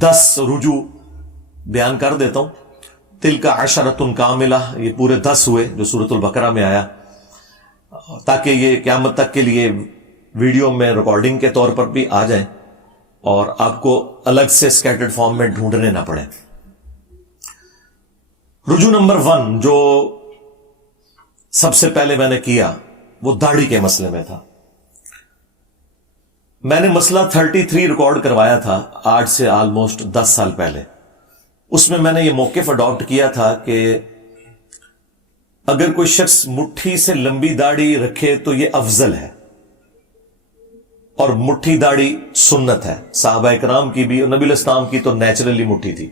10 رجوع بیان کر دیتا ہوں. تلک عشرۃ کاملہ، یہ پورے 10 ہوئے جو سورۃ البقرہ میں آیا، تاکہ یہ قیامت تک کے لیے ویڈیو میں ریکارڈنگ کے طور پر بھی آ جائیں اور آپ کو الگ سے اسکیٹرڈ فارم میں ڈھونڈنے نہ پڑے. رجوع نمبر 1 جو سب سے پہلے میں نے کیا وہ داڑھی کے مسئلے میں تھا. میں نے مسئلہ 33 ریکارڈ کروایا تھا آج سے آلموسٹ 10 سال پہلے. اس میں میں نے یہ موقف اڈاپٹ کیا تھا کہ اگر کوئی شخص مٹھی سے لمبی داڑھی رکھے تو یہ افضل ہے، اور مٹھی داڑھی سنت ہے. صحابہ اکرام کی بھی اور نبی علیہ السلام کی تو نیچرلی مٹھی تھی،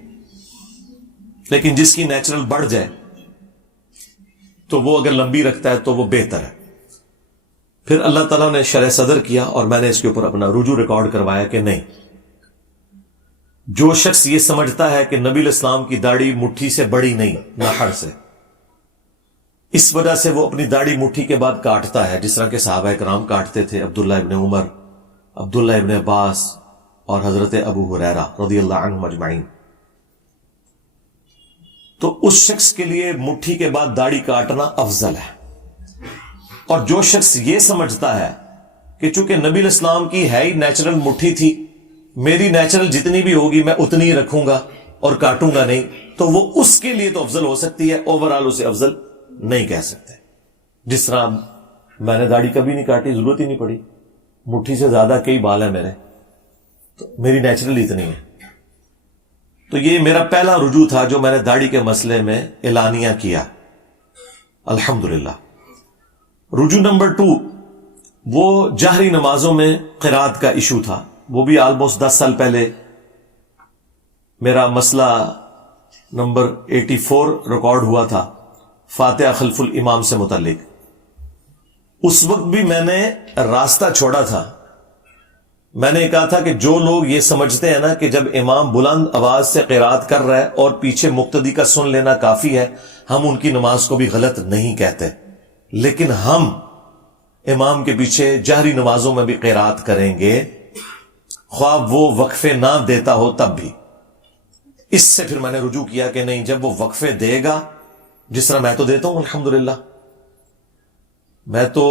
لیکن جس کی نیچرل بڑھ جائے تو وہ اگر لمبی رکھتا ہے تو وہ بہتر ہے. پھر اللہ تعالیٰ نے شرح صدر کیا اور میں نے اس کے اوپر اپنا رجوع ریکارڈ کروایا کہ نہیں، جو شخص یہ سمجھتا ہے کہ نبی علیہ السلام کی داڑھی مٹھی سے بڑی نہیں، نہر سے، اس وجہ سے وہ اپنی داڑھی مٹھی کے بعد کاٹتا ہے، جس طرح کے صحابہ کرام کاٹتے تھے، عبداللہ ابن عمر، عبداللہ ابن عباس اور حضرت ابو ہریرہ رضی اللہ عنہم اجمعین. تو اس شخص کے لیے مٹھی کے بعد داڑھی کاٹنا افضل ہے. اور جو شخص یہ سمجھتا ہے کہ چونکہ نبی علیہ السلام کی ہے ہی نیچرل مٹھی تھی، میری نیچرل جتنی بھی ہوگی میں اتنی ہی رکھوں گا اور کاٹوں گا نہیں، تو وہ اس کے لیے تو افضل ہو سکتی ہے، اوورآل اسے افضل نہیں کہہ سکتے. جس طرح میں نے داڑھی کبھی نہیں کاٹی، ضرورت ہی نہیں پڑی، مٹھی سے زیادہ کئی بال ہیں میرے، تو میری نیچرل اتنی ہے. تو یہ میرا پہلا رجوع تھا جو میں نے داڑھی کے مسئلے میں اعلانیہ کیا، الحمدللہ. رجوع نمبر 2 وہ جہری نمازوں میں قرات کا ایشو تھا. وہ بھی آلموسٹ 10 سال پہلے میرا مسئلہ نمبر 84 ریکارڈ ہوا تھا فاتحہ خلف الامام سے متعلق. اس وقت بھی میں نے راستہ چھوڑا تھا. میں نے کہا تھا کہ جو لوگ یہ سمجھتے ہیں نا کہ جب امام بلند آواز سے قرات کر رہا ہے اور پیچھے مقتدی کا سن لینا کافی ہے، ہم ان کی نماز کو بھی غلط نہیں کہتے، لیکن ہم امام کے پیچھے جہری نمازوں میں بھی قرات کریں گے، خواہ وہ وقفے نہ دیتا ہو تب بھی. اس سے پھر میں نے رجوع کیا کہ نہیں، جب وہ وقفے دے گا، جس طرح میں تو دیتا ہوں الحمدللہ، میں تو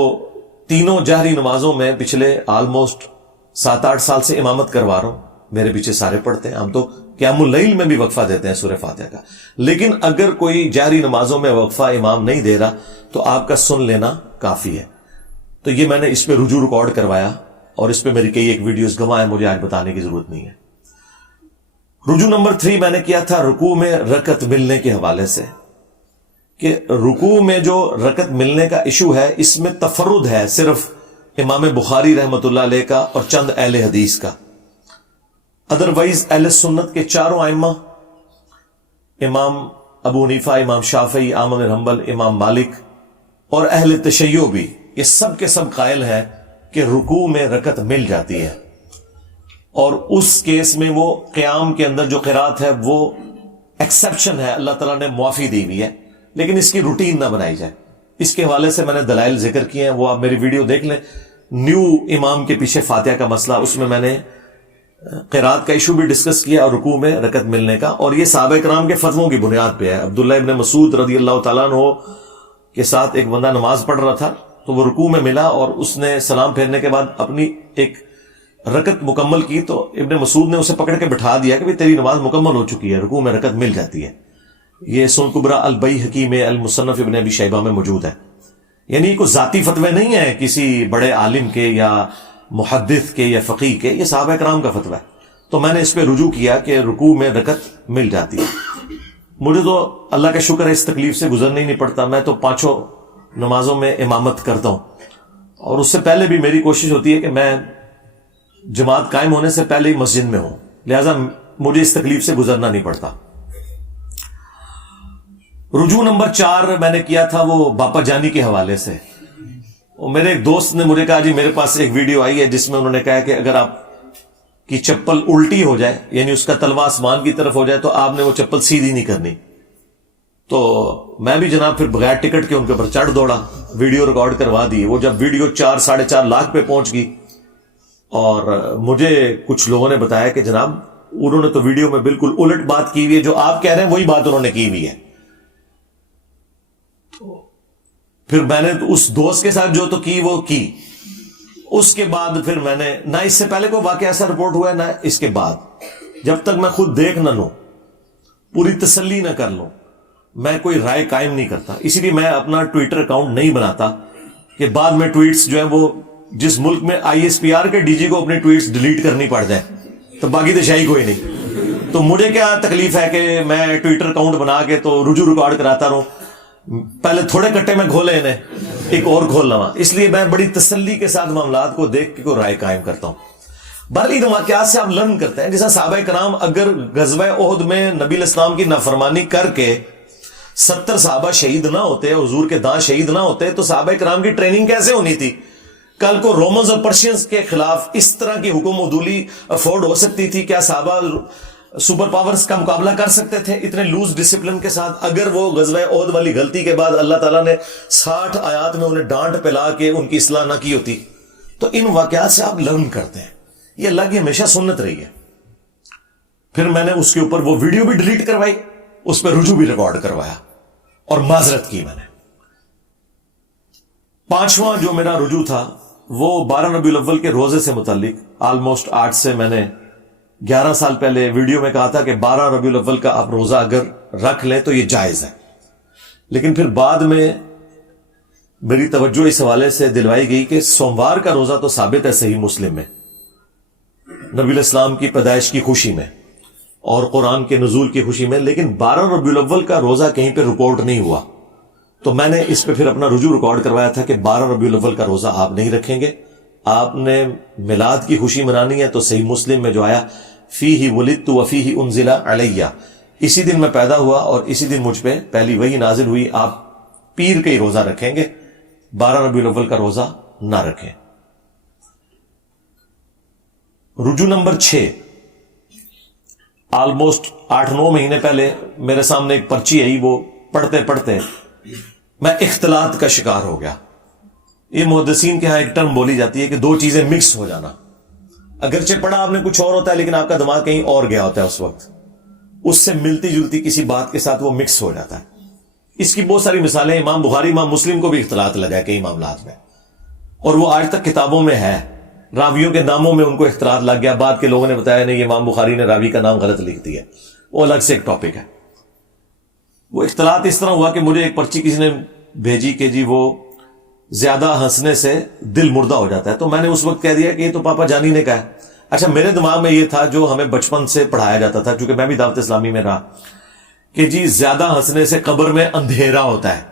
تینوں جہری نمازوں میں پچھلے آلموسٹ 7-8 سال سے امامت کروا رہا ہوں، میرے پیچھے سارے پڑھتے ہیں. ہم تو قیام اللیل میں بھی وقفہ دیتے ہیں سورہ فاتحہ کا. لیکن اگر کوئی جہری نمازوں میں وقفہ امام نہیں دے رہا تو آپ کا سن لینا کافی ہے. تو یہ میں نے اس پہ رجوع ریکارڈ کروایا اور اس پہ میری کئی ایک ویڈیوز گواہ ہیں، مجھے آج بتانے کی ضرورت نہیں ہے. رجوع نمبر 3 میں نے کیا تھا رکوع میں رکعت ملنے کے حوالے سے، کہ رکوع میں جو رکعت ملنے کا ایشو ہے اس میں تفرد ہے صرف امام بخاری رحمۃ اللہ علیہ کا اور چند اہل حدیث کا. ادروائز اہل سنت کے چاروں ائمہ، امام ابو حنیفہ، امام شافعی، احمد بن حنبل، امام مالک اور اہل تشیع بھی، یہ سب کے سب قائل ہیں کہ رکوع میں رکعت مل جاتی ہے. اور اس کیس میں وہ قیام کے اندر جو قرات ہے وہ ایکسیپشن ہے، اللہ تعالیٰ نے معافی دی ہوئی ہے، لیکن اس کی روٹین نہ بنائی جائے. اس کے حوالے سے میں نے دلائل ذکر کیے ہیں، وہ آپ میری ویڈیو دیکھ لیں. نیو امام کے پیچھے فاتحہ کا مسئلہ، اس میں نے قرات کا ایشو بھی ڈسکس کیا اور رکوع میں رکعت ملنے کا، اور یہ صحابہ کرام کے فتووں کی بنیاد پہ ہے. عبداللہ ابن مسعود رضی اللہ تعالیٰ عنہ کے ساتھ ایک بندہ نماز پڑھ رہا تھا تو وہ رکوع میں ملا اور اس نے سلام پھیرنے کے بعد اپنی ایک رکعت مکمل کی، تو ابن مسعود نے اسے پکڑ کے بٹھا دیا کہ تیری نماز مکمل ہو چکی ہے، رکوع میں رکعت مل جاتی ہے. یہ سنن کبریٰ البیہقی میں، المصنف ابن ابی شیبہ میں موجود ہے. یعنی کوئی ذاتی فتوے نہیں ہے کسی بڑے عالم کے یا محدث کے یا فقیہ کے، یہ صحابہ کرام کا فتویٰ ہے. تو میں نے اس پہ رجوع کیا کہ رکوع میں رکعت مل جاتی ہے. مجھے تو اللہ کا شکر ہے اس تکلیف سے گزرنا ہی نہیں پڑتا. میں تو 5 نمازوں میں امامت کرتا ہوں، اور اس سے پہلے بھی میری کوشش ہوتی ہے کہ میں جماعت قائم ہونے سے پہلے ہی مسجد میں ہوں، لہذا مجھے اس تکلیف سے گزرنا نہیں پڑتا. رجوع نمبر 4 میں نے کیا تھا وہ باپا جانی کے حوالے سے. میرے ایک دوست نے مجھے کہا جی میرے پاس ایک ویڈیو آئی ہے جس میں انہوں نے کہا کہ اگر آپ کی چپل الٹی ہو جائے، یعنی اس کا تلوا آسمان کی طرف ہو جائے، تو آپ نے وہ چپل سیدھی نہیں کرنی. تو میں بھی جناب پھر بغیر ٹکٹ کے ان کے اوپر چڑھ دوڑا، ویڈیو ریکارڈ کروا دی. وہ جب ویڈیو 4-4.5 لاکھ پہ پہنچ گئی، اور مجھے کچھ لوگوں نے بتایا کہ جناب انہوں نے تو ویڈیو میں بالکل الٹ بات کی ہوئی ہے، جو آپ کہہ رہے ہیں وہی بات انہوں نے کی ہوئی ہے. پھر میں نے اس دوست کے ساتھ جو تو کی وہ کی، اس کے بعد پھر میں نے نہ اس سے پہلے کوئی واقعہ ایسا رپورٹ ہوا ہے نہ اس کے بعد، جب تک میں خود دیکھ نہ لوں، پوری تسلی نہ کر لوں، میں کوئی رائے قائم نہیں کرتا. اسی لیے میں اپنا ٹویٹر اکاؤنٹ نہیں بناتا کہ بعد میں ٹویٹس جو ہیں وہ جس ملک میں ISPR کے DG کو اپنے ٹویٹس ڈیلیٹ کرنی پڑ جائیں تو باقی تو شاہی کوئی نہیں. تو مجھے کیا تکلیف ہے کہ میں ٹویٹر اکاؤنٹ بنا کے تو رجوع ریکارڈ کراتا رہوں، پہلے تھوڑے کٹے میں کھولے انہیں ایک اور کھول لوا. اس لیے میں بڑی تسلی کے ساتھ معاملات کو دیکھ کے کوئی رائے قائم کرتا ہوں. بہرحال ان واقعات سے آپ لرن کرتے ہیں. جیسا صحابہ کرام اگر غزوہ احد میں نبی علیہ السلام کی نافرمانی کر کے 70 صحابہ شہید نہ ہوتے، حضور کے داں شہید نہ ہوتے، تو صحابہ کرام کی ٹریننگ کیسے ہونی تھی؟ کل کو رومنز اور پرشینز کے خلاف اس طرح کی حکم عدولی افورڈ ہو سکتی تھی؟ کیا صحابہ سپر پاورز کا مقابلہ کر سکتے تھے اتنے لوز ڈسپلن کے ساتھ؟ اگر وہ غزوہ احد والی غلطی کے بعد اللہ تعالیٰ نے 60 آیات میں انہیں ڈانٹ پلا کے ان کی اصلاح نہ کی ہوتی. تو ان واقعات سے آپ لرن کرتے ہیں. یہ اللہ کی ہمیشہ سنت رہی ہے. پھر میں نے اس کے اوپر وہ ویڈیو بھی ڈیلیٹ کروائی، اس پہ رجوع بھی ریکارڈ کروایا اور معذرت کی میں نے. 5واں جو میرا رجوع تھا وہ 12 ربیع الاول کے روزے سے متعلق. آلموسٹ آج سے میں نے 11 سال پہلے ویڈیو میں کہا تھا کہ 12 ربیع الاول کا آپ روزہ اگر رکھ لیں تو یہ جائز ہے. لیکن پھر بعد میں میری توجہ اس حوالے سے دلوائی گئی کہ سوموار کا روزہ تو ثابت ہے صحیح مسلم میں، نبی علیہ السلام کی پیدائش کی خوشی میں اور قرآن کے نزول کی خوشی میں، لیکن 12 ربیع الاول کا روزہ کہیں پہ رپورٹ نہیں ہوا. تو میں نے اس پہ پھر اپنا رجوع ریکارڈ کروایا تھا کہ 12 ربیع الاول کا روزہ آپ نہیں رکھیں گے. آپ نے میلاد کی خوشی منانی ہے تو صحیح مسلم میں جو آیا فیہ ولدت وفیہ انزل علیہ، اسی دن میں پیدا ہوا اور اسی دن مجھ پہ پہلی وحی نازل ہوئی، آپ پیر کا ہی روزہ رکھیں گے، 12 ربیع الاول کا روزہ نہ رکھیں. رجوع نمبر 6، آلموسٹ 8-9 مہینے پہلے میرے سامنے ایک پرچی آئی، وہ پڑھتے پڑھتے میں اختلاط کا شکار ہو گیا. یہ محدثین کے ہاں ایک ٹرم بولی جاتی ہے کہ دو چیزیں مکس ہو جانا. اگرچہ پڑھا آپ نے کچھ اور ہوتا ہے لیکن آپ کا دماغ کہیں اور گیا ہوتا ہے، اس وقت اس سے ملتی جلتی کسی بات کے ساتھ وہ مکس ہو جاتا ہے. اس کی بہت ساری مثالیں، امام بخاری امام مسلم کو بھی اختلاط لگا ہے کئی معاملات میں، اور وہ آج تک کتابوں میں ہے. راویوں کے ناموں میں ان کو اختلاط لگ گیا، بعد کے لوگوں نے بتایا نہیں، امام بخاری نے راوی کا نام غلط لکھ دیا. وہ الگ سے ایک ٹاپک ہے. وہ اختلاط اس طرح ہوا کہ مجھے ایک پرچی کسی نے بھیجی کہ جی وہ زیادہ ہنسنے سے دل مردہ ہو جاتا ہے. تو میں نے اس وقت کہہ دیا کہ یہ تو پاپا جانی نے کہا ہے. اچھا، میرے دماغ میں یہ تھا جو ہمیں بچپن سے پڑھایا جاتا تھا، چونکہ میں بھی دعوت اسلامی میں رہا، کہ جی زیادہ ہنسنے سے قبر میں اندھیرا ہوتا ہے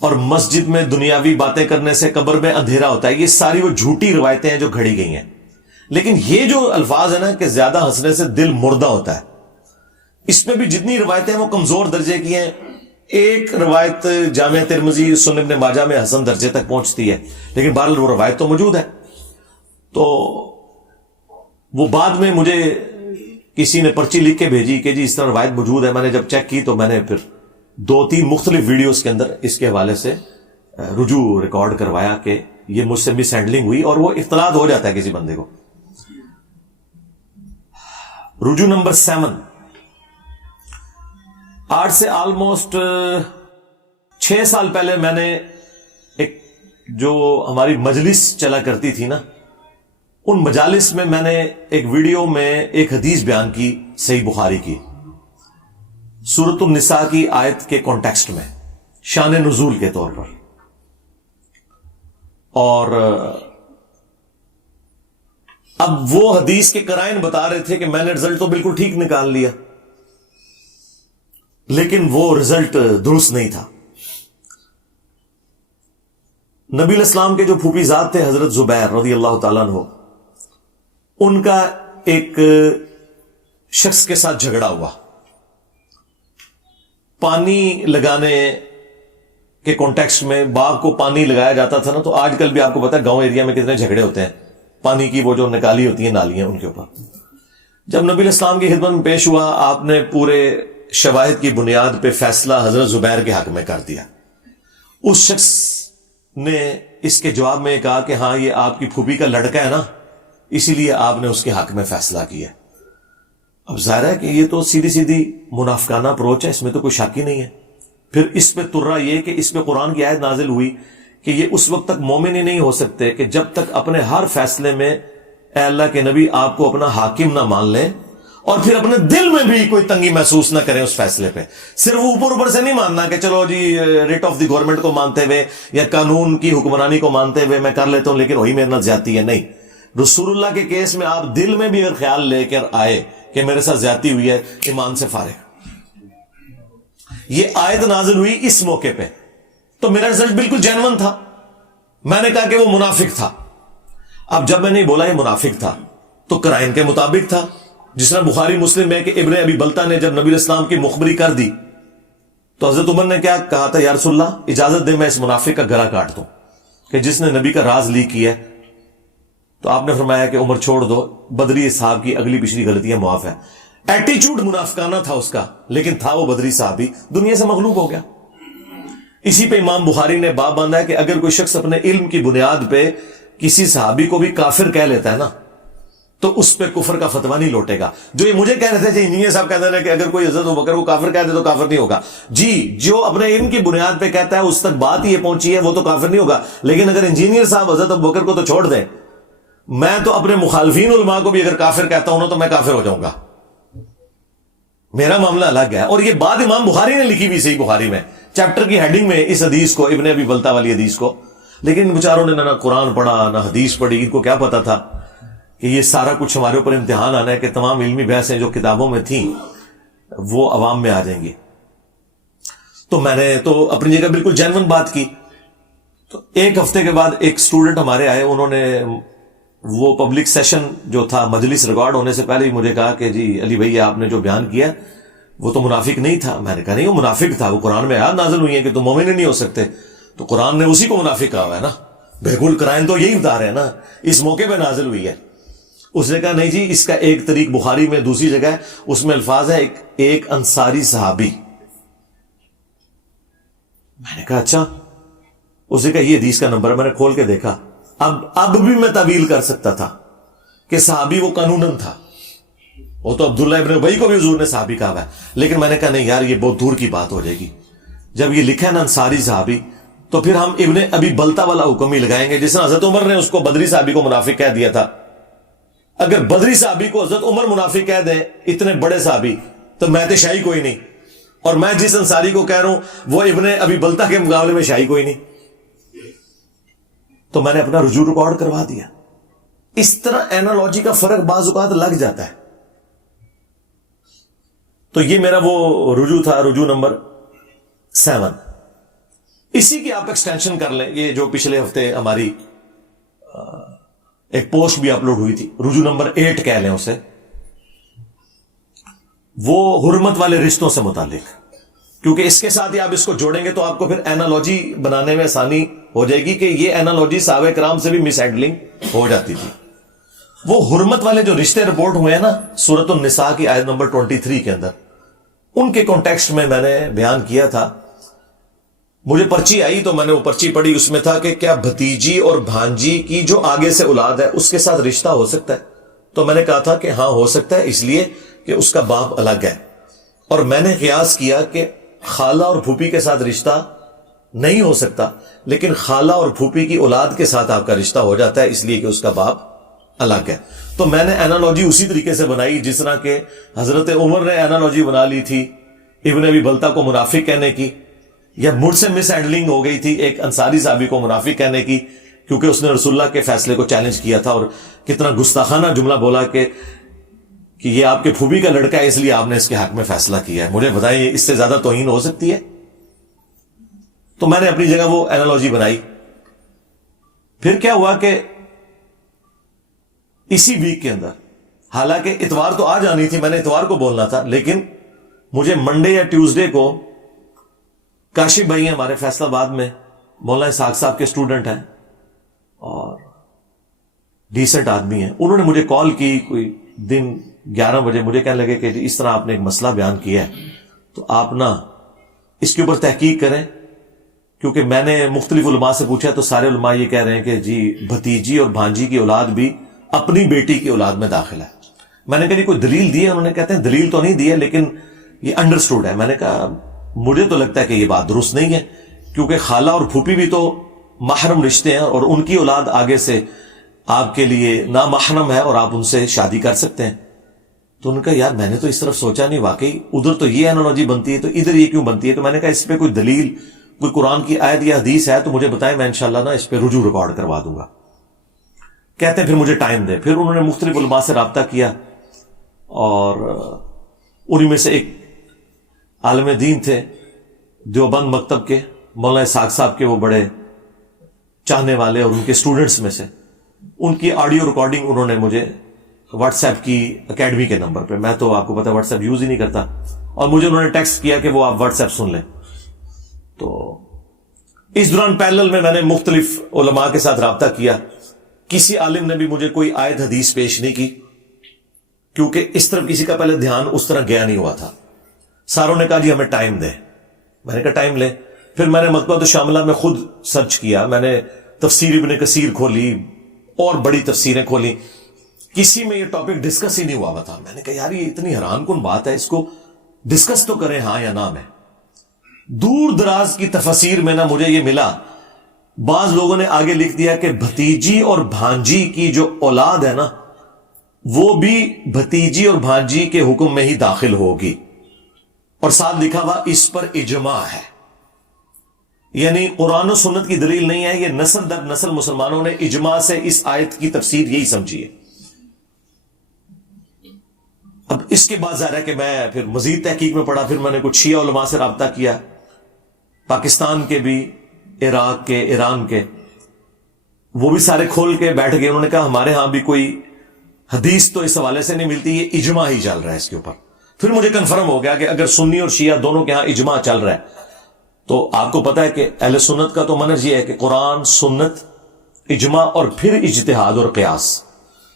اور مسجد میں دنیاوی باتیں کرنے سے قبر میں اندھیرا ہوتا ہے. یہ ساری وہ جھوٹی روایتیں ہیں جو گھڑی گئی ہیں. لیکن یہ جو الفاظ ہے نا کہ زیادہ ہنسنے سے دل مردہ ہوتا ہے، اس میں بھی جتنی روایتیں ہیں وہ کمزور درجے کی ہیں. ایک روایت جامع ترمذی سنن ابن ماجہ میں حسن درجے تک پہنچتی ہے، لیکن بہرحال وہ روایت تو موجود ہے. تو وہ بعد میں مجھے کسی نے پرچی لکھ کے بھیجی کہ جی اس طرح روایت موجود ہے. میں نے جب چیک کی تو میں نے پھر 2-3 مختلف ویڈیوز کے اندر اس کے حوالے سے رجوع ریکارڈ کروایا کہ یہ مجھ سے مس ہینڈلنگ ہوئی، اور وہ اختلاط ہو جاتا ہے کسی بندے کو. رجوع نمبر 7، آج سے آلموسٹ 6 سال پہلے میں نے ایک جو ہماری مجلس چلا کرتی تھی نا، ان مجالس میں نے ایک ویڈیو میں ایک حدیث بیان کی صحیح بخاری کی، سورۃ النساء کی آیت کے کانٹیکسٹ میں، شان نزول کے طور پر. اور اب وہ حدیث کے قرائن بتا رہے تھے کہ میں نے رزلٹ تو بالکل ٹھیک نکال لیا، لیکن وہ رزلٹ درست نہیں تھا. نبی علیہ السلام کے جو پھوپھی زاد تھے حضرت زبیر رضی اللہ تعالیٰ عنہ، ان کا ایک شخص کے ساتھ جھگڑا ہوا. پانی لگانے کے کانٹیکسٹ میں باغ کو پانی لگایا جاتا تھا نا، تو آج کل بھی آپ کو پتا ہے گاؤں ایریا میں کتنے جھگڑے ہوتے ہیں پانی کی، وہ جو نکالی ہوتی ہیں نالیاں ان کے اوپر. جب نبی علیہ السلام کی خدمت میں پیش ہوا، آپ نے پورے شواہد کی بنیاد پہ فیصلہ حضرت زبیر کے حق میں کر دیا. اس شخص نے اس کے جواب میں کہا کہ ہاں یہ آپ کی پھوپھی کا لڑکا ہے نا، اسی لیے آپ نے اس کے حق میں فیصلہ کیا. اب ظاہر ہے کہ یہ تو سیدھی سیدھی منافقانہ اپروچ ہے، اس میں تو کوئی شک ہی نہیں ہے. پھر اس پہ ترا یہ کہ اس پہ قرآن کی آیت نازل ہوئی کہ یہ اس وقت تک مومن ہی نہیں ہو سکتے کہ جب تک اپنے ہر فیصلے میں اے اللہ کے نبی آپ کو اپنا حاکم نہ مان لیں، اور پھر اپنے دل میں بھی کوئی تنگی محسوس نہ کریں اس فیصلے پہ. صرف اوپر اوپر سے نہیں ماننا کہ چلو جی ریٹ آف دی گورنمنٹ کو مانتے ہوئے یا قانون کی حکمرانی کو مانتے ہوئے میں کر لیتا ہوں لیکن وہی میرے نہ زیادتی ہے. نہیں، رسول اللہ کے کیس میں آپ دل میں بھی اگر خیال لے کر آئے کہ میرے ساتھ زیادتی ہوئی ہے، ایمان سے فارغ. یہ آیت نازل ہوئی اس موقع پہ، تو میرا رزلٹ بالکل جینون تھا. میں نے کہا کہ وہ منافق تھا. اب جب میں نے بولا یہ منافق تھا تو قرائن کے مطابق تھا. جس طرح بخاری مسلم میں کہ ابن ابی بلتا نے جب نبی اسلام کی مخبری کر دی تو حضرت عمر نے کیا کہا تھا، یا رسول اللہ اجازت دے میں اس منافق کا گلا کاٹ دوں کہ جس نے نبی کا راز لیک کیا ہے. تو آپ نے فرمایا کہ عمر چھوڑ دو، بدری صاحب کی اگلی پچھلی غلطیاں معاف ہے. ایٹیچیوڈ منافقانہ تھا اس کا، لیکن تھا وہ بدری صحابی، دنیا سے مغلوب ہو گیا. اسی پہ امام بخاری نے باب باندھا ہے کہ اگر کوئی شخص اپنے علم کی بنیاد پہ کسی صحابی کو بھی کافر کہہ لیتا ہے نا تو اس پہ کفر کا فتویٰ نہیں لوٹے گا. جو یہ مجھے کہہ رہے تھے انجینئر صاحب کہتے ہیں کہ اگر کوئی حضرت ابوبکر کو کافر کہہ دے تو کافر نہیں ہوگا. جی، جو اپنے علم کی بنیاد پہ کہتا ہے اس تک بات یہ پہنچی ہے وہ تو کافر نہیں ہوگا. لیکن اگر انجینئر صاحب حضرت ابوبکر کو تو چھوڑ دیں، میں تو اپنے مخالفین علماء کو بھی اگر کافر کہتا ہوں نا تو میں کافر ہو جاؤں گا. میرا معاملہ الگ ہے. اور یہ بات امام بخاری نے لکھی بھی صحیح بخاری میں چیپٹر کی ہیڈنگ میں اس حدیث کو، ابن ابی بلتا والی حدیث کو. لیکن بیچاروں نے نہ قرآن پڑھا نہ حدیث پڑھی. ان کو کیا پتا تھا کہ یہ سارا کچھ ہمارے اوپر امتحان آنا ہے کہ تمام علمی بحثیں جو کتابوں میں تھیں وہ عوام میں آ جائیں گی. تو میں نے تو اپنی جگہ بالکل جینون بات کی. تو ایک ہفتے کے بعد ایک سٹوڈنٹ ہمارے آئے، انہوں نے وہ پبلک سیشن جو تھا مجلس ریکارڈ ہونے سے پہلے ہی مجھے کہا کہ جی علی بھائی آپ نے جو بیان کیا وہ تو منافق نہیں تھا. میں نے کہا نہیں، وہ منافق تھا. وہ قرآن میں آیات نازل ہوئی ہیں کہ تم مومن نہیں ہو سکتے، تو قرآن نے اسی کو منافق کہا ہوا ہے نا. بالکل قرآن تو یہی بتا رہے ہیں نا، اس موقع پہ نازل ہوئی ہے. اس نے کہا نہیں جی، اس کا ایک طریق بخاری میں دوسری جگہ ہے، اس میں الفاظ ہے ایک انصاری صحابی. میں نے کہا اچھا. اس نے کہا یہ حدیث کا نمبر ہے. میں نے کھول کے دیکھا. اب بھی میں تعویل کر سکتا تھا کہ صحابی وہ قانوناً تھا، وہ تو عبداللہ ابن ابی کو بھی حضور نے صحابی کہا ہے. لیکن میں نے کہا نہیں یار، یہ بہت دور کی بات ہو جائے گی. جب یہ لکھا ہے نا انصاری صحابی تو پھر ہم ابن ابی بلتا والا حکم ہی لگائیں گے. جس طرح حضرت عمر نے اس کو بدری صحابی کو منافق کہہ دیا تھا، اگر بدری صحابی کو حضرت عمر منافق کہہ دیں، اتنے بڑے صحابی، تو میں تو شاہی کوئی نہیں. اور میں جس انصاری کو کہہ رہا ہوں وہ ابن ابی بلتا کے مقابلے میں شاہی کوئی نہیں. تو میں نے اپنا رجوع ریکارڈ کروا دیا. اس طرح اینالوجی کا فرق بعض اوقات لگ جاتا ہے. تو یہ میرا وہ رجوع تھا، رجوع نمبر 7. اسی کی آپ ایکسٹینشن کر لیں. یہ جو پچھلے ہفتے ہماری ایک پوسٹ بھی اپلوڈ ہوئی تھی، رجوع نمبر 8 کہہ لیں اسے، وہ حرمت والے رشتوں سے متعلق. کیونکہ اس کے ساتھ ہی آپ اس کو جوڑیں گے تو آپ کو پھر اینالوجی بنانے میں آسانی ہو جائے گی کہ یہ اینالوجی صحابہ کرام سے بھی مس ہینڈلنگ ہو جاتی تھی. وہ حرمت والے جو رشتے رپورٹ ہوئے ہیں نا سورۃ النساء کی آیت نمبر 23 کے اندر، ان کے کانٹیکسٹ میں میں نے بیان کیا تھا. مجھے پرچی آئی تو میں نے وہ پرچی پڑھی. اس میں تھا کہ کیا بھتیجی اور بھانجی کی جو آگے سے اولاد ہے اس کے ساتھ رشتہ ہو سکتا ہے؟ تو میں نے کہا تھا کہ ہاں ہو سکتا ہے، اس لیے کہ اس کا باپ الگ ہے. اور میں نے قیاس کیا کہ خالہ اور پھوپھی کے ساتھ رشتہ نہیں ہو سکتا، لیکن خالہ اور پھوپھی کی اولاد کے ساتھ آپ کا رشتہ ہو جاتا ہے، اس لیے کہ اس کا باپ الگ ہے. تو میں نے اینالوجی اسی طریقے سے بنائی جس طرح کہ حضرت عمر نے اینالوجی بنا لی تھی ابن ابی بلتا کو منافق کہنے کی، یا مجھ سے مس ہینڈلنگ ہو گئی تھی ایک انصاری صحابی کو منافق کہنے کی، کیونکہ اس نے رسول اللہ کے فیصلے کو چیلنج کیا تھا اور کتنا گستاخانہ جملہ بولا کہ یہ آپ کے پھوپھی کا لڑکا ہے اس لیے آپ نے اس کے حق میں فیصلہ کیا ہے. مجھے بتائیے اس سے زیادہ توہین ہو سکتی ہے؟ تو میں نے اپنی جگہ وہ اینالوجی بنائی. پھر کیا ہوا کہ اسی ویک کے اندر، حالانکہ اتوار تو آ جانی تھی، میں نے اتوار کو بولنا تھا، لیکن مجھے منڈے یا ٹیوزڈے کو کاشف بھائی ہیں ہمارے فیصل آباد میں، مولانا اسحاق صاحب کے سٹوڈنٹ ہیں اور ڈیسنٹ آدمی ہیں. انہوں نے مجھے کال کی کوئی دن 11 بجے، مجھے کہنے لگے کہ اس طرح آپ نے ایک مسئلہ بیان کیا ہے تو آپ نا اس کے اوپر تحقیق کریں. کیونکہ میں نے مختلف علماء سے پوچھا تو سارے علماء یہ کہہ رہے ہیں کہ جی بھتیجی اور بھانجی کی اولاد بھی اپنی بیٹی کی اولاد میں داخل ہے. میں نے کہا کوئی دلیل دی ہے؟ انہوں نے کہتے ہیں دلیل تو نہیں دی ہے لیکن یہ انڈرسٹوڈ ہے. میں نے کہا مجھے تو لگتا ہے کہ یہ بات درست نہیں ہے، کیونکہ خالہ اور پھوپھی بھی تو محرم رشتے ہیں اور ان کی اولاد آگے سے آپ کے لیے نامحرم ہے اور آپ ان سے شادی کر سکتے ہیں. تو ان کا یار میں نے تو اس طرف سوچا نہیں، واقعی ادھر تو یہ انالوجی بنتی ہے تو ادھر یہ کیوں بنتی ہے؟ تو میں نے کہا اس پہ کوئی دلیل، کوئی قرآن کی آیت یا حدیث ہے تو مجھے بتائیں، میں انشاءاللہ نا اس پہ رجوع ریکارڈ کروا دوں گا. کہتے ہیں پھر مجھے ٹائم دے. پھر انہوں نے مختلف علماء سے رابطہ کیا اور انہی میں سے ایک عالم دین تھے دیوبند مکتب کے، مولانا اسحاق صاحب کے وہ بڑے چاہنے والے اور ان کے اسٹوڈنٹس میں سے، ان کی آڈیو ریکارڈنگ انہوں نے مجھے واٹس ایپ کی اکیڈمی کے نمبر پہ، میں تو آپ کو پتا واٹس ایپ یوز ہی نہیں کرتا، اور مجھے انہوں نے ٹیکسٹ کیا کہ وہ آپ واٹس ایپ سن لیں. تو اس دوران پیرلل میں نے مختلف علماء کے ساتھ رابطہ کیا. کسی عالم نے بھی مجھے کوئی آیت حدیث پیش نہیں کی، کیونکہ اس طرف کسی کا پہلے دھیان اس طرح گیا نہیں ہوا تھا. ساروں نے کہا جی ہمیں ٹائم دے. میں نے کہا ٹائم لے. پھر میں نے مکتبۃ الشاملہ میں خود سرچ کیا، میں نے تفسیر ابن کثیر کھولی اور بڑی تفسیریں کھولی، کسی میں یہ ٹاپک ڈسکس ہی نہیں ہوا تھا. میں نے کہا یار یہ اتنی حیران کن بات ہے، اس کو ڈسکس تو کریں ہاں یا نہ. میں دور دراز کی تفسیر میں نہ مجھے یہ ملا. بعض لوگوں نے آگے لکھ دیا کہ بھتیجی اور بھانجی کی جو اولاد ہے نا وہ بھی بھتیجی اور بھانجی کے حکم میں ہی داخل ہوگی، اور ساتھ لکھا ہوا اس پر اجماع ہے. یعنی قرآن و سنت کی دلیل نہیں ہے، یہ نسل در نسل مسلمانوں نے اجماع سے اس آیت کی تفسیر یہی سمجھی ہے. اب اس کے بعد ظاہر ہے کہ میں پھر مزید تحقیق میں پڑا. پھر میں نے کچھ شیعہ علماء سے رابطہ کیا، پاکستان کے بھی، عراق کے، ایران کے. وہ بھی سارے کھول کے بیٹھ گئے. انہوں نے کہا ہمارے ہاں بھی کوئی حدیث تو اس حوالے سے نہیں ملتی، یہ اجماع ہی چل رہا ہے اس کے اوپر. پھر مجھے کنفرم ہو گیا کہ اگر سنی اور شیعہ دونوں کے ہاں اجماع چل رہا ہے تو آپ کو پتا ہے کہ اہل سنت کا تو منہج یہ ہے کہ قرآن، سنت، اجماع اور پھر اجتہاد اور قیاس.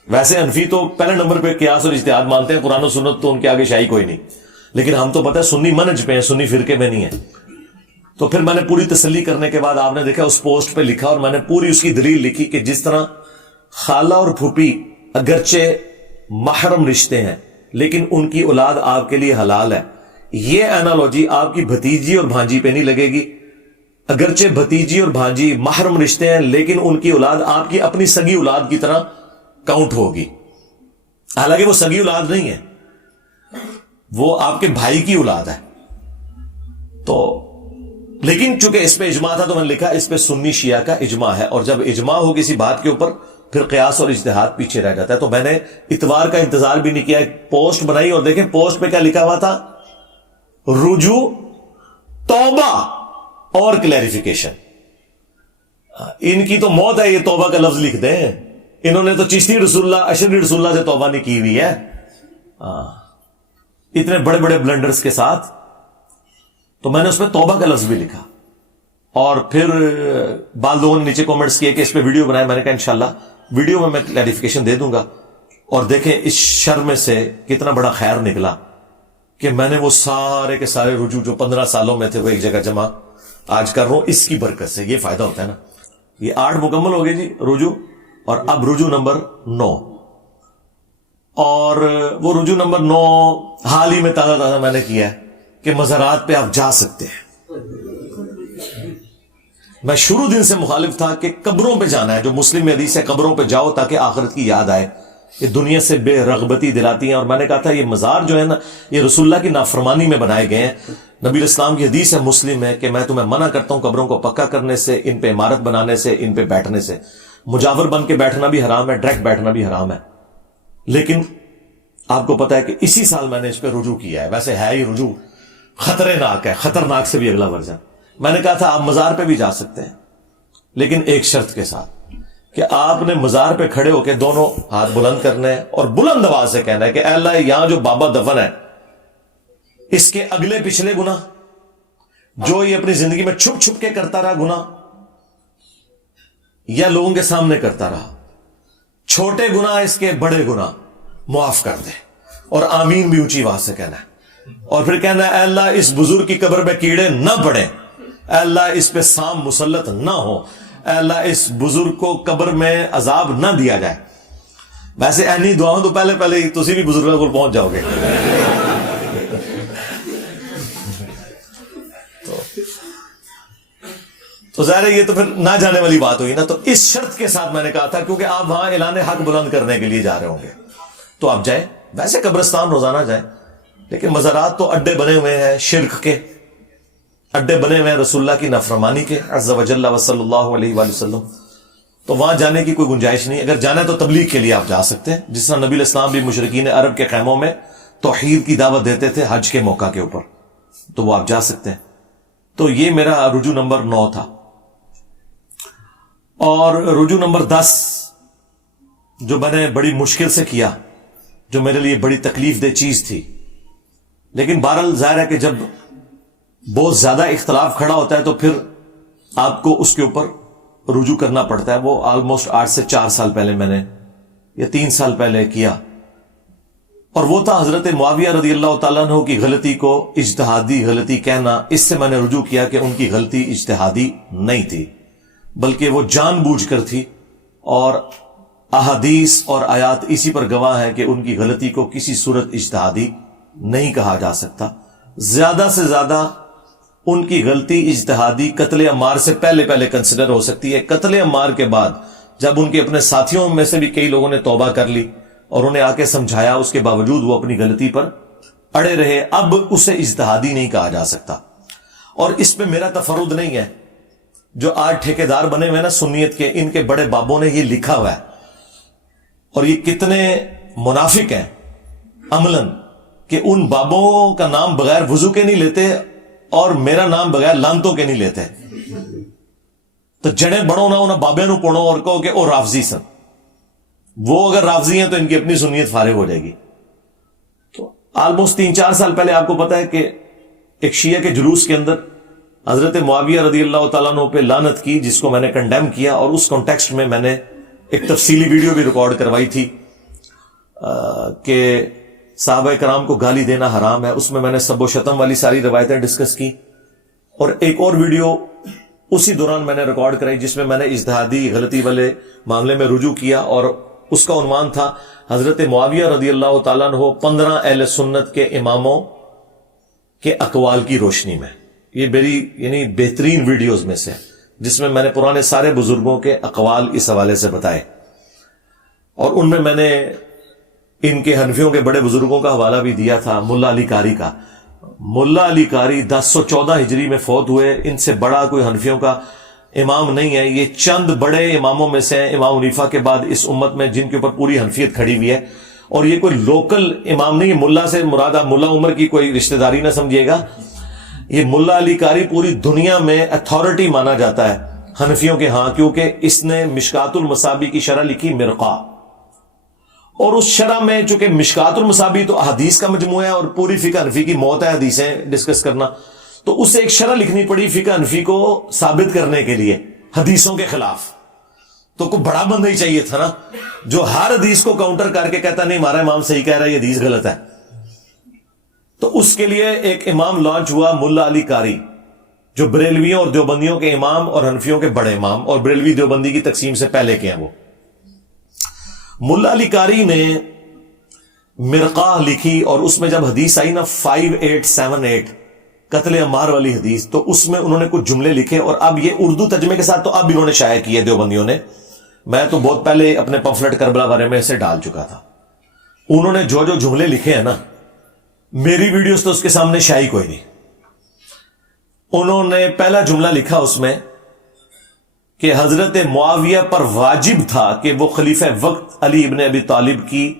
ویسے حنفی تو پہلے نمبر پہ قیاس اور اجتہاد مانتے ہیں، قرآن و سنت تو ان کے آگے شاہی کوئی نہیں. لیکن ہم تو پتہ ہے سنی منہج پہ ہیں، سنی فرقے میں نہیں ہے. تو پھر میں نے پوری تسلی کرنے کے بعد آپ نے دیکھا اس پوسٹ پہ لکھا، اور میں نے پوری اس کی دلیل لکھی کہ جس طرح خالہ اور پھوپھی اگرچہ محرم رشتے ہیں لیکن ان کی اولاد آپ کے لیے حلال ہے، یہ انالوجی آپ کی بھتیجی اور بھانجی پہ نہیں لگے گی. اگرچہ بھتیجی اور بھانجی محرم رشتے ہیں لیکن ان کی اولاد آپ کی اپنی سگی اولاد کی طرح کاؤنٹ ہوگی. حالانکہ وہ سگی اولاد نہیں ہے، وہ آپ کے بھائی کی اولاد ہے. تو لیکن چونکہ اس پہ اجماع تھا تو میں نے لکھا اس پہ سنی شیعہ کا اجماع ہے، اور جب اجماع ہو کسی بات کے اوپر پھر قیاس اور اجتہاد پیچھے رہ جاتا ہے. تو میں نے اتوار کا انتظار بھی نہیں کیا، ایک پوسٹ بنائی اور دیکھیں پوسٹ پہ کیا لکھا ہوا تھا، رجوع، توبہ اور کلیریفیکیشن. ان کی تو موت ہے یہ توبہ کا لفظ لکھ دیں. انہوں نے تو چشتی رسول اللہ، اشری رسول اللہ سے توبہ نہیں کی ہوئی ہے اتنے بڑے بڑے بلنڈرز کے ساتھ. تو میں نے اس میں توبہ کا لفظ بھی لکھا، اور پھر بعض لوگوں نے نیچے کومنٹس کیے کہ اس پہ ویڈیو بنائے. میں نے کہا انشاءاللہ ویڈیو میں کلیریفیکیشن دے دوں گا. اور دیکھیں اس شر میں سے کتنا بڑا خیر نکلا کہ میں نے وہ سارے کے سارے رجوع جو 15 سالوں میں تھے وہ ایک جگہ جمع آج کر رہا ہوں. اس کی برکت سے یہ فائدہ ہوتا ہے نا. یہ 8 مکمل ہو گئے جی رجوع، اور اب رجوع نمبر 9. اور وہ رجوع نمبر 9 حال ہی میں تازہ میں نے کیا ہے کہ مزارات پہ آپ جا سکتے ہیں. میں شروع دن سے مخالف تھا کہ قبروں پہ جانا ہے، جو مسلم میں حدیث ہے قبروں پہ جاؤ تاکہ آخرت کی یاد آئے. یہ دنیا سے بے رغبتی دلاتی ہیں. اور میں نے کہا تھا یہ مزار جو ہے نا یہ رسول اللہ کی نافرمانی میں بنائے گئے ہیں. نبی اسلام کی حدیث ہے مسلم ہے کہ میں تمہیں منع کرتا ہوں قبروں کو پکا کرنے سے، ان پہ عمارت بنانے سے، ان پہ بیٹھنے سے. مجاور بن کے بیٹھنا بھی حرام ہے، ڈائریکٹ بیٹھنا بھی حرام ہے. لیکن آپ کو پتا ہے کہ اسی سال میں نے اس پہ رجوع کیا ہے. ویسے ہے ہی رجوع خطرناک ہے، خطرناک سے بھی اگلا ورژن. میں نے کہا تھا آپ مزار پہ بھی جا سکتے ہیں لیکن ایک شرط کے ساتھ کہ آپ نے مزار پہ کھڑے ہو کے دونوں ہاتھ بلند کرنے ہیں اور بلند آواز سے کہنا ہے کہ اے اللہ یہاں جو بابا دفن ہے اس کے اگلے پچھلے گناہ جو یہ اپنی زندگی میں چھپ چھپ کے کرتا رہا گناہ یا لوگوں کے سامنے کرتا رہا، چھوٹے گناہ اس کے بڑے گناہ معاف کر دے. اور آمین بھی اونچی آواز سے کہنا ہے. اور پھر کہنا ہے اے اللہ اس بزرگ کی قبر میں کیڑے نہ پڑیں، اے اللہ اس پہ سام مسلط نہ ہو، اے اللہ اس بزرگ کو قبر میں عذاب نہ دیا جائے. ویسے اینی دعاؤں تو پہلے پہلے ہی تسی بھی بزرگوں کو پہنچ جاؤ گے. تو ظاہر ہے یہ تو پھر نہ جانے والی بات ہوئی نا. تو اس شرط کے ساتھ میں نے کہا تھا کیونکہ آپ وہاں اعلان حق بلند کرنے کے لیے جا رہے ہوں گے تو آپ جائیں. ویسے قبرستان روزانہ جائیں, لیکن مزارات تو اڈے بنے ہوئے ہیں شرک کے, اڈے بنے ہوئے ہیں رسول اللہ کی نافرمانی کے عز و جل و صلی اللہ علیہ وآلہ وسلم. تو وہاں جانے کی کوئی گنجائش نہیں. اگر جانا ہے تو تبلیغ کے لیے آپ جا سکتے ہیں, جس طرح نبی الاسلام بھی مشرکین عرب کے خیموں میں توحید کی دعوت دیتے تھے حج کے موقع کے اوپر, تو وہ آپ جا سکتے ہیں. تو یہ میرا رجوع نمبر 9 تھا. اور رجوع نمبر 10 جو میں نے بڑی مشکل سے کیا, جو میرے لیے بڑی تکلیف دہ چیز تھی, لیکن بہرحال ظاہر ہے کہ جب بہت زیادہ اختلاف کھڑا ہوتا ہے تو پھر آپ کو اس کے اوپر رجوع کرنا پڑتا ہے. وہ آلموسٹ 8 سے 4 سال پہلے میں نے یا 3 سال پہلے کیا, اور وہ تھا حضرت معاویہ رضی اللہ تعالیٰ عنہ کی غلطی کو اجتہادی غلطی کہنا. اس سے میں نے رجوع کیا کہ ان کی غلطی اجتہادی نہیں تھی بلکہ وہ جان بوجھ کر تھی, اور احادیث اور آیات اسی پر گواہ ہے کہ ان کی غلطی کو کسی صورت اجتہادی نہیں کہا جا سکتا. زیادہ سے زیادہ ان کی غلطی اجتہادی قتل عمار سے پہلے پہلے کنسیڈر ہو سکتی ہے. قتل عمار کے بعد جب ان کے اپنے ساتھیوں میں سے بھی کئی لوگوں نے توبہ کر لی اور انہیں آ کے سمجھایا, اس کے باوجود وہ اپنی غلطی پر اڑے رہے, اب اسے اجتہادی نہیں کہا جا سکتا. اور اس پہ میرا تفرد نہیں ہے. جو آج ٹھیکیدار بنے ہوئے نا سنیت کے, ان کے بڑے بابوں نے یہ لکھا ہوا ہے, اور یہ کتنے منافق ہیں عملاً کہ ان بابوں کا نام بغیر وضو کے نہیں لیتے اور میرا نام بغیر لانتوں کے نہیں لیتے. تو جڑے بڑھو نہ انہیں بابے نو پڑھو اور کہو کہ او رافضی سن. وہ اگر رافضی ہیں تو ان کی اپنی سنیت فارغ ہو جائے گی. تو آلموسٹ 3-4 سال پہلے آپ کو پتا ہے کہ ایک شیعہ کے جلوس کے اندر حضرت معاویہ رضی اللہ تعالیٰ عنہ پہ لعنت کی, جس کو میں نے کنڈیم کیا, اور اس کانٹیکسٹ میں میں نے ایک تفصیلی ویڈیو بھی ریکارڈ کروائی تھی کہ صحابہ کرام کو گالی دینا حرام ہے. اس میں میں نے سب و شتم والی ساری روایتیں ڈسکس کی, اور ایک اور ویڈیو اسی دوران میں نے ریکارڈ کرائی جس میں میں نے اجتہادی غلطی والے معاملے میں رجوع کیا, اور اس کا عنوان تھا حضرت معاویہ رضی اللہ تعالیٰ عنہ 15 اہل سنت کے اماموں کے اقوال کی روشنی میں. یہ میری یعنی بہترین ویڈیوز میں سے, جس میں میں نے پرانے سارے بزرگوں کے اقوال اس حوالے سے بتائے, اور ان میں نے ان کے حنفیوں کے بڑے بزرگوں کا حوالہ بھی دیا تھا. ملا علی قاری کا, ملا علی قاری 1014 ہجری میں فوت ہوئے. ان سے بڑا کوئی حنفیوں کا امام نہیں ہے. یہ چند بڑے اماموں میں سے ہیں امام حنیفہ کے بعد اس امت میں جن کے اوپر پوری حنفیت کھڑی ہوئی ہے, اور یہ کوئی لوکل امام نہیں. ملا سے مراد آپ ملا عمر کی کوئی رشتہ داری نہ سمجھیے گا. یہ ملا علی قاری پوری دنیا میں اتھارٹی مانا جاتا ہے حنفیوں کے ہاں, کیونکہ اس نے مشکات المصابی کی شرح لکھی مرقہ, اور اس شرح میں چونکہ مشکات المصابی تو احادیث کا مجموعہ ہے اور پوری فقہ حنفی کی موت ہے حدیثیں ڈسکس کرنا, تو اسے ایک شرح لکھنی پڑی فقہ حنفی کو ثابت کرنے کے لیے حدیثوں کے خلاف. تو کوئی بڑا بندہ ہی چاہیے تھا نا جو ہر حدیث کو کاؤنٹر کر کے کہتا نہیں ہمارا امام صحیح کہہ رہا ہے, یہ حدیث غلط ہے. تو اس کے لیے ایک امام لانچ ہوا ملا علی قاری, جو بریلویوں اور دیوبندیوں کے امام اور حنفیوں کے بڑے امام, اور بریلوی دیوبندی کی تقسیم سے پہلے کے ہیں. وہ ملا علی قاری نے مرقہ لکھی, اور اس میں جب حدیث آئی نا 5878 قتل عمار والی حدیث, تو اس میں انہوں نے کچھ جملے لکھے, اور اب یہ اردو ترجمے کے ساتھ تو اب انہوں نے شائع کیے دیوبندیوں نے. میں تو بہت پہلے اپنے پمفلٹ کربلا بارے میں اسے ڈال چکا تھا. انہوں نے جو جملے لکھے ہیں نا, میری ویڈیوز تو اس کے سامنے شائع کوئی نہیں. انہوں نے پہلا جملہ لکھا اس میں کہ حضرت معاویہ پر واجب تھا کہ وہ خلیفہ وقت علی ابن ابی طالب کی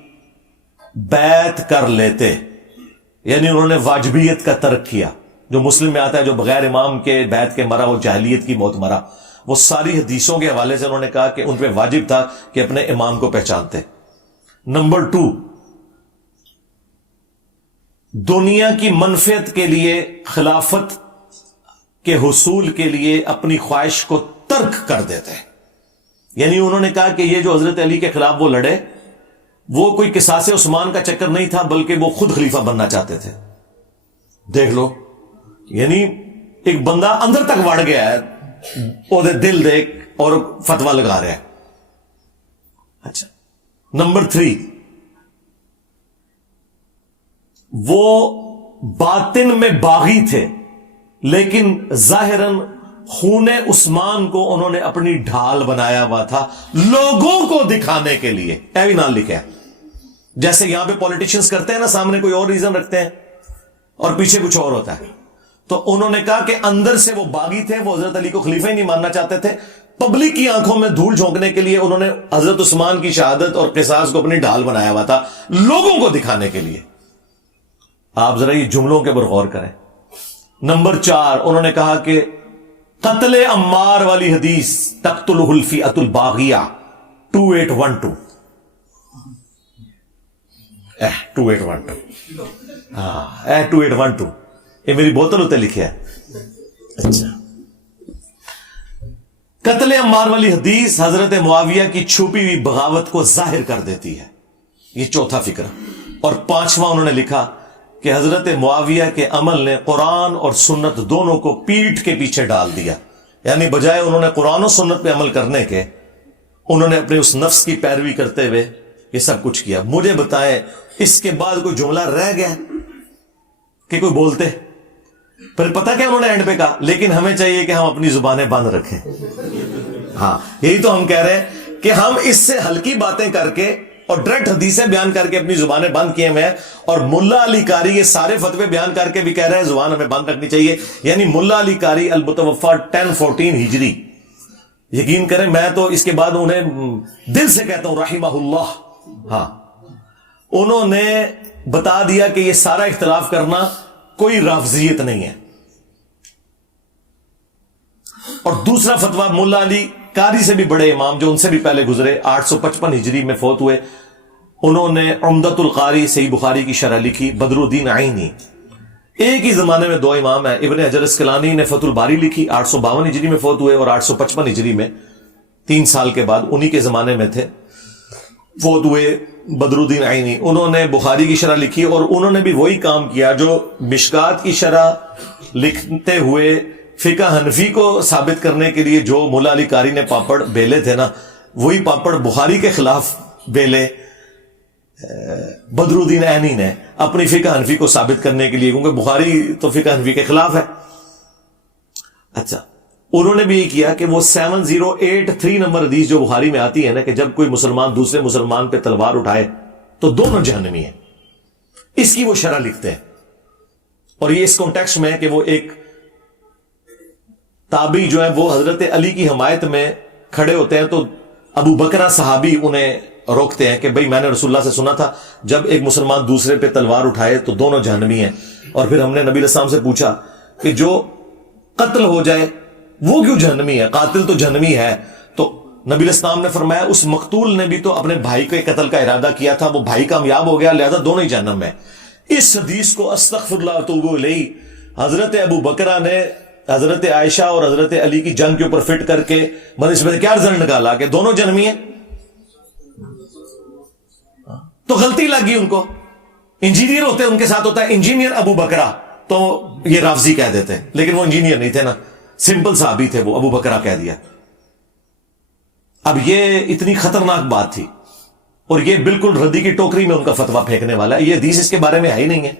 بیعت کر لیتے, یعنی انہوں نے واجبیت کا ترک کیا. جو مسلم میں آتا ہے جو بغیر امام کے بیعت کے مرا وہ جاہلیت کی موت مرا. وہ ساری حدیثوں کے حوالے سے انہوں نے کہا کہ ان پہ واجب تھا کہ اپنے امام کو پہچانتے. نمبر 2, دنیا کی منفعت کے لیے خلافت کے حصول کے لیے اپنی خواہش کو ترک کر دیتے. یعنی انہوں نے کہا کہ یہ جو حضرت علی کے خلاف وہ لڑے, وہ کوئی قصاص عثمان کا چکر نہیں تھا, بلکہ وہ خود خلیفہ بننا چاہتے تھے. دیکھ لو, یعنی ایک بندہ اندر تک وڑ گیا ہے, وہ دل دیکھ اور فتویٰ لگا رہا ہے. اچھا, نمبر 3، وہ باطن میں باغی تھے لیکن ظاہراً خون عثمان کو انہوں نے اپنی ڈھال بنایا ہوا تھا لوگوں کو دکھانے کے لیے. بھی نام لکھا ہے جیسے یہاں پہ پولیٹیشنز کرتے ہیں نا، سامنے کوئی اور ریزن رکھتے ہیں اور پیچھے کچھ اور ہوتا ہے. تو انہوں نے کہا کہ اندر سے وہ باغی تھے، وہ حضرت علی کو خلیفہ ہی نہیں ماننا چاہتے تھے. پبلک کی آنکھوں میں دھول جھونکنے کے لیے انہوں نے حضرت عثمان کی شہادت اور قصاص کو اپنی ڈھال بنایا ہوا تھا لوگوں کو دکھانے کے لیے. آپ ذرا یہ جملوں کے اوپر غور کریں. نمبر 4، انہوں نے کہا کہ قتل عمار والی حدیث تقتلہ الفئۃ الباغیہ 2812 2812 ہاں 2812 یہ میری بوتل ہوتے لکھے ہے. اچھا، قتل عمار والی حدیث حضرت معاویہ کی چھپی ہوئی بغاوت کو ظاہر کر دیتی ہے. یہ چوتھا فکر. اور 5واں انہوں نے لکھا کہ حضرت معاویہ کے عمل نے قرآن اور سنت دونوں کو پیٹھ کے پیچھے ڈال دیا. یعنی بجائے انہوں نے قرآن و سنت پہ عمل کرنے کے، انہوں نے اپنے اس نفس کی پیروی کرتے ہوئے یہ سب کچھ کیا. مجھے بتائیں اس کے بعد کوئی جملہ رہ گیا کہ کوئی بولتے؟ پھر پتہ کیا انہوں نے اینڈ پہ کہا، لیکن ہمیں چاہیے کہ ہم اپنی زبانیں بند رکھیں. ہاں یہی تو ہم کہہ رہے ہیں کہ ہم اس سے ہلکی باتیں کر کے اور ڈائریکٹ حدیثیں بیان کر کے اپنی زبانیں بند کیے ہوئے ہیں. اور ملا علی قاری یہ سارے فتوے بیان کر کے بھی کہہ رہے ہیں زبان ہمیں بند رکھنی چاہیے. یعنی ملا علی قاری المتوفی 1014 ہجری، یقین کریں میں تو اس کے بعد انہیں دل سے کہتا ہوں رحمہ اللہ. ہاں انہوں نے بتا دیا کہ یہ سارا اختلاف کرنا کوئی رافضیت نہیں ہے. اور دوسرا فتویٰ ملا علی قاری سے بھی بڑے امام جو ان سے بھی پہلے گزرے 855 ہجری میں فوت ہوئے، انہوں نے عمدۃ القاری صحیح بخاری کی شرح لکھی. بدر الدین عینی، ایک ہی زمانے میں دو امام ہیں. ابن حجر اسقلانی نے فتح الباری لکھی 852 ہجری میں فوت ہوئے اور 855 ہجری میں 3 سال کے بعد انہی کے زمانے میں تھے فوت ہوئے. بدر الدین عینی انہوں نے بخاری کی شرح لکھی اور انہوں نے بھی وہی کام کیا جو مشکات کی شرح لکھتے ہوئے فقہ حنفی کو ثابت کرنے کے لیے جو مولا علی قاری نے پاپڑ بیلے تھے نا، وہی پاپڑ بخاری کے خلاف بیلے بدر الدین عینی نے اپنی فقہ حنفی کو ثابت کرنے کے لیے، کیونکہ بخاری تو فقہ حنفی کے خلاف ہے. اچھا انہوں نے بھی یہ کیا کہ وہ 7083 نمبر حدیث جو بخاری میں آتی ہے نا کہ جب کوئی مسلمان دوسرے مسلمان پہ تلوار اٹھائے تو دونوں جہنمی ہیں، اس کی وہ شرح لکھتے ہیں. اور یہ اس کانٹیکسٹ میں ہے کہ وہ ایک تابعی جو ہے وہ حضرت علی کی حمایت میں کھڑے ہوتے ہیں تو ابو بکرہ صحابی انہیں روکتے ہیں کہ بھئی میں نے رسول اللہ سے سنا تھا جب ایک مسلمان دوسرے پہ تلوار اٹھائے تو دونوں جہنمی ہیں. اور پھر ہم نے نبی علیہ السلام سے پوچھا کہ جو قتل ہو جائے وہ کیوں جہنمی ہے، قاتل تو جہنمی ہے. تو نبی علیہ السلام نے فرمایا اس مقتول نے بھی تو اپنے بھائی کے قتل کا ارادہ کیا تھا، وہ بھائی کامیاب ہو گیا، لہذا دونوں ہی جہنم میں. اس حدیث کو استغفر اللہ واتوب الیہ حضرت ابو بکرہ نے حضرت عائشہ اور حضرت علی کی جنگ کے اوپر فٹ کر کے اس میں کیا رزلٹ نکالا کہ دونوں جہنمی ہیں. تو غلطی لگی ان کو. انجینئر ہوتے ان کے ساتھ ہوتا ہے انجینئر ابو بکرہ، تو یہ رافضی کہہ دیتے، لیکن وہ انجینئر نہیں تھے نا، سمپل صحابی تھے، وہ ابو بکرہ کہہ دیا. اب یہ اتنی خطرناک بات تھی اور یہ بالکل ردی کی ٹوکری میں ان کا فتویٰ پھینکنے والا ہے. یہ حدیث اس کے بارے میں ہے ہی نہیں ہے.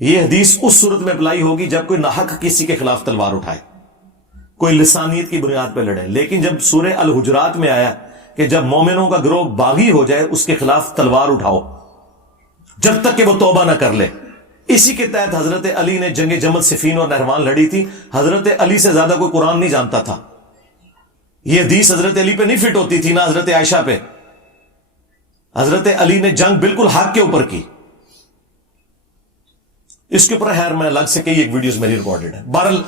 یہ حدیث اس صورت میں اپلائی ہوگی جب کوئی ناحق کسی کے خلاف تلوار اٹھائے، کوئی لسانیت کی بنیاد پہ لڑے. لیکن جب سورہ الحجرات میں آیا کہ جب مومنوں کا گروہ باغی ہو جائے اس کے خلاف تلوار اٹھاؤ جب تک کہ وہ توبہ نہ کر لے. اسی کے تحت حضرت علی نے جنگ جمل صفین اور نہروان لڑی تھی. حضرت علی سے زیادہ کوئی قرآن نہیں جانتا تھا. یہ حدیث حضرت علی پہ نہیں فٹ ہوتی تھی، نہ حضرت عائشہ پہ. حضرت علی نے جنگ بالکل حق کے اوپر کی. اس کے اوپر خیر میں الگ سے کئی ایک ویڈیوز میری ریکارڈڈ ہے. بہرحال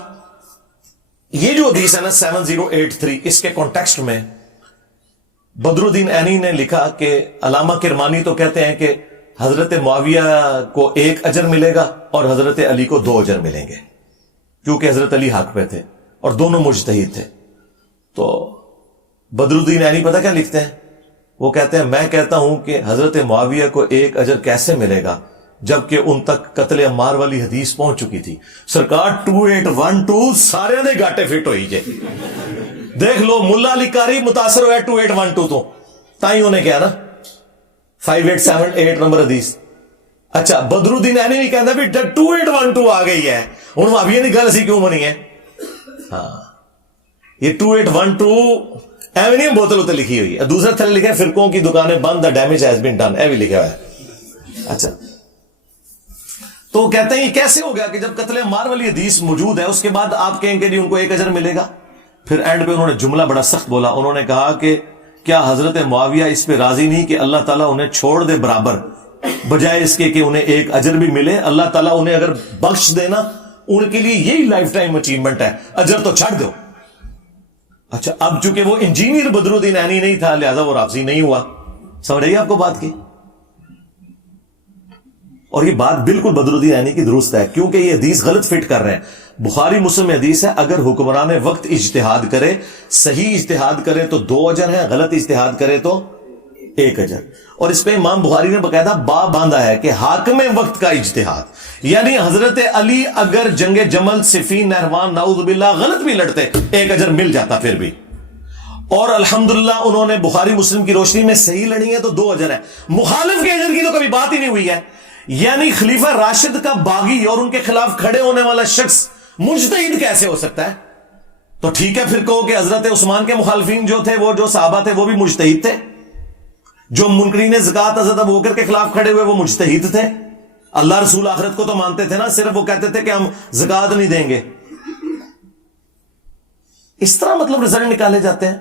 یہ جو حدیث ہے نا 7083 اس کے کانٹیکسٹ میں بدر الدین عینی نے لکھا کہ علامہ کرمانی تو کہتے ہیں کہ حضرت معاویہ کو 1 اجر ملے گا اور حضرت علی کو 2 اجر ملیں گے، کیونکہ حضرت علی حق پہ تھے اور دونوں مجتہد تھے. تو بدر الدین عینی پتہ کیا لکھتے ہیں؟ وہ کہتے ہیں میں کہتا ہوں کہ حضرت معاویہ کو 1 اجر کیسے ملے گا جبکہ ان تک قتل عمار والی حدیث پہنچ چکی تھی. سرکار 2812 سارے دے گاٹے فٹ ہوئی جے. دیکھ لو ملا علی قاری متاثر ہوا 2812 تو تائیں انہیں کیا نا 5878 نمبر حدیث. اچھا بدر الدین اینی بھی کہتا بھی 2812 آ گئی ہے ہوں ابھی یہ گل سی کیوں بنی ہے. ہاں یہ 2812 ایویں نہیں بوتل اتنے لکھی ہوئی ہے. دوسرا تھلے لکھا ہے فرقوں کی دکانیں بند, the damage has been done, ایویں لکھا ہوا ہے. اچھا تو کہتے ہیں یہ کیسے ہو گیا کہ جب قتل عمار والی حدیث موجود ہے اس کے بعد آپ کہیں گے جی ان کو 1 اجر ملے گا. پھر اینڈ پہ انہوں نے جملہ بڑا سخت بولا, انہوں نے کہا کہ کیا حضرت معاویہ اس پہ راضی نہیں کہ اللہ تعالیٰ انہیں چھوڑ دے برابر, بجائے اس کے کہ انہیں 1 اجر بھی ملے. اللہ تعالیٰ انہیں اگر بخش دینا ان کے لیے یہی لائف ٹائم اچیومنٹ ہے, اجر تو چھڑ دو. اچھا اب چونکہ وہ انجینئر بدر الدین اینی نہیں تھا لہذا وہ رافضی نہیں ہوا. سمجھ رہی ہے آپ کو بات کی؟ اور یہ بات بالکل بدر الدین اینی کی درست ہے کیونکہ یہ حدیث غلط فٹ کر رہے ہیں. بخاری مسلم میں حدیث ہے اگر حکمران وقت اجتہاد کرے, صحیح اجتہاد کرے تو 2 اجر ہیں, غلط اجتہاد کرے تو 1 اجر. اور اس پہ امام بخاری نے باقاعدہ باب باندھا ہے کہ حاکم وقت کا اجتہاد, یعنی حضرت علی اگر جنگ جمل صفین نہروان نعوذ باللہ غلط بھی لڑتے 1 اجر مل جاتا پھر بھی. اور الحمدللہ انہوں نے بخاری مسلم کی روشنی میں صحیح لڑی ہے تو 2 اجر ہے. مخالف کے اجر کی تو کبھی بات ہی نہیں ہوئی ہے. یعنی خلیفہ راشد کا باغی اور ان کے خلاف کھڑے ہونے والا شخص مجتہد کیسے ہو سکتا ہے؟ تو ٹھیک ہے پھر کہو کہ حضرت عثمان کے مخالفین جو تھے وہ جو صحابہ تھے وہ بھی مجتہد تھے, جو منکرین زکات حضرت ابوبکر کے خلاف کھڑے ہوئے وہ مجتہد تھے. اللہ رسول آخرت کو تو مانتے تھے نا, صرف وہ کہتے تھے کہ ہم زکات نہیں دیں گے. اس طرح مطلب رزلٹ نکالے جاتے ہیں.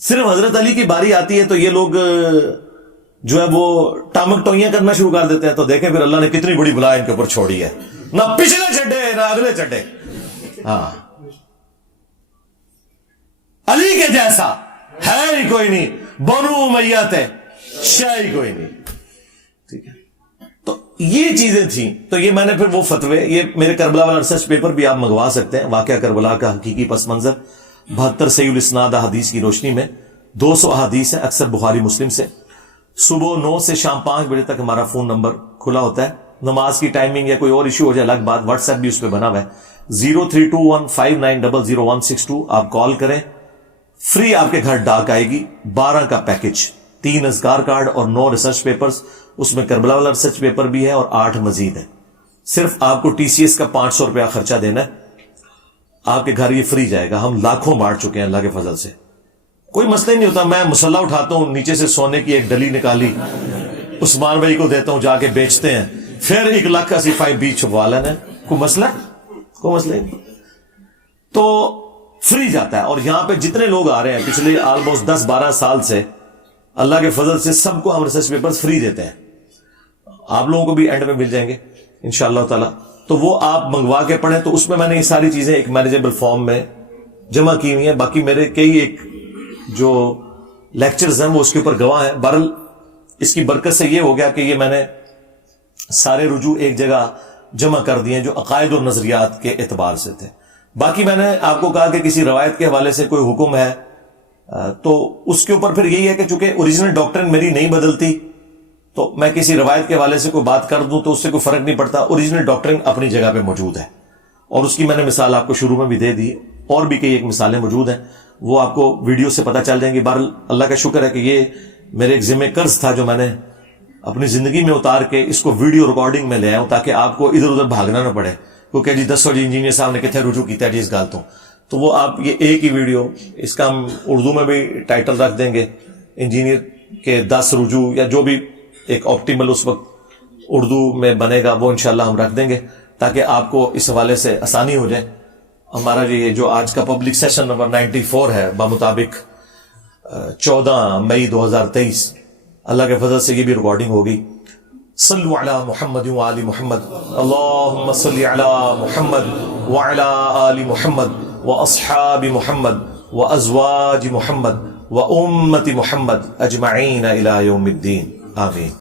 صرف حضرت علی کی باری آتی ہے تو یہ لوگ جو ہے وہ ٹامک ٹوئیاں کرنا شروع کر دیتے ہیں. تو دیکھیں پھر اللہ نے کتنی بڑی بلا ان کے اوپر چھوڑی ہے, نہ پچھلے چڈے نہ اگلے چڈے. ہاں علی کے جیسا ہے ہی کوئی نہیں, بنو امیہ ہے شے ہی کوئی نہیں. ٹھیک ہے تو یہ چیزیں تھیں. تو یہ میں نے پھر وہ فتوے, یہ میرے کربلا والا ریسرچ پیپر بھی آپ منگوا سکتے ہیں, واقعہ کربلا کا حقیقی پس منظر 72 صحیح الاسناد احادیث کی روشنی میں. 200 احادیث ہیں اکثر بخاری مسلم سے. صبح 9 سے شام 5 بجے تک ہمارا فون نمبر کھلا ہوتا ہے. نماز کی ٹائمنگ یا کوئی اور ایشو ہو جائے الگ بات, واٹس ایپ بھی اس پہ بنا ہوا ہے 032159000162. آپ کال کریں, فری آپ کے گھر ڈاک آئے گی. 12 کا پیکج, 3 اذکار کارڈ اور 9 ریسرچ پیپرز, اس میں کربلا والا ریسرچ پیپر بھی ہے اور 8 مزید ہے. صرف آپ کو TCS کا 500 روپیہ خرچہ دینا ہے, آپ کے گھر یہ فری جائے گا. ہم لاکھوں بانٹ چکے ہیں اللہ کے فضل سے, کوئی مسئلہ ہی نہیں ہوتا. میں مسلح اٹھاتا ہوں, نیچے سے سونے کی ایک ڈلی نکالی, عثمان بھائی کو دیتا ہوں, جا کے بیچتے ہیں, پھر 1,80,000 چھپوا لینا ہے. کوئی مسئلہ ہی نہیں. تو فری جاتا ہے. اور یہاں پہ جتنے لوگ آ رہے ہیں پچھلے آلموسٹ 10-12 سال سے اللہ کے فضل سے سب کو ہم ریسرچ پیپرز فری دیتے ہیں. آپ لوگوں کو بھی اینڈ میں مل جائیں گے انشاءاللہ تعالی. تو وہ آپ منگوا کے پڑھیں. تو اس میں میں نے یہ ساری چیزیں ایک مینیجیبل فارم میں جمع کی ہوئی ہیں. باقی میرے کئی ایک جو لیکچرز ہیں وہ اس کے اوپر گواہ ہیں. بہرحال اس کی برکت سے یہ ہو گیا کہ یہ میں نے سارے رجوع ایک جگہ جمع کر دیے جو عقائد اور نظریات کے اعتبار سے تھے. باقی میں نے آپ کو کہا کہ کسی روایت کے حوالے سے کوئی حکم ہے تو اس کے اوپر پھر یہی ہے کہ چونکہ اوریجنل ڈاکٹرن میری نہیں بدلتی تو میں کسی روایت کے حوالے سے کوئی بات کر دوں تو اس سے کوئی فرق نہیں پڑتا. اوریجنل ڈاکٹرن اپنی جگہ پہ موجود ہے اور اس کی میں نے مثال آپ کو شروع میں بھی دے دی. اور بھی کئی ایک مثالیں موجود ہیں, وہ آپ کو ویڈیو سے پتہ چل جائیں گی. بہرحال اللہ کا شکر ہے کہ یہ میرے ایک ذمہ قرض تھا جو میں نے اپنی زندگی میں اتار کے اس کو ویڈیو ریکارڈنگ میں لے آیا ہوں تاکہ آپ کو ادھر ادھر بھاگنا نہ پڑے. کیونکہ جی دسو جی انجینئر صاحب نے کتنے رجوع کیتا ہے جی اس گال تو وہ آپ یہ ایک ہی ویڈیو, اس کا ہم اردو میں بھی ٹائٹل رکھ دیں گے انجینئر کے 10 رجوع یا جو بھی ایک آپٹیمل اس وقت اردو میں بنے گا وہ انشاءاللہ ہم رکھ دیں گے تاکہ آپ کو اس حوالے سے آسانی ہو جائے. ہمارا یہ جو آج کا پبلک سیشن نمبر 94 ہے بمطابق 14 مئی 2023, اللہ کے فضل سے یہ بھی ریکارڈنگ ہوگی. صلو علی محمد وعلی محمد, اللہم صلی علی محمد وعلی آل محمد واصحاب محمد وازواج محمد وامت محمد اجمعین الی یوم الدین, آمین.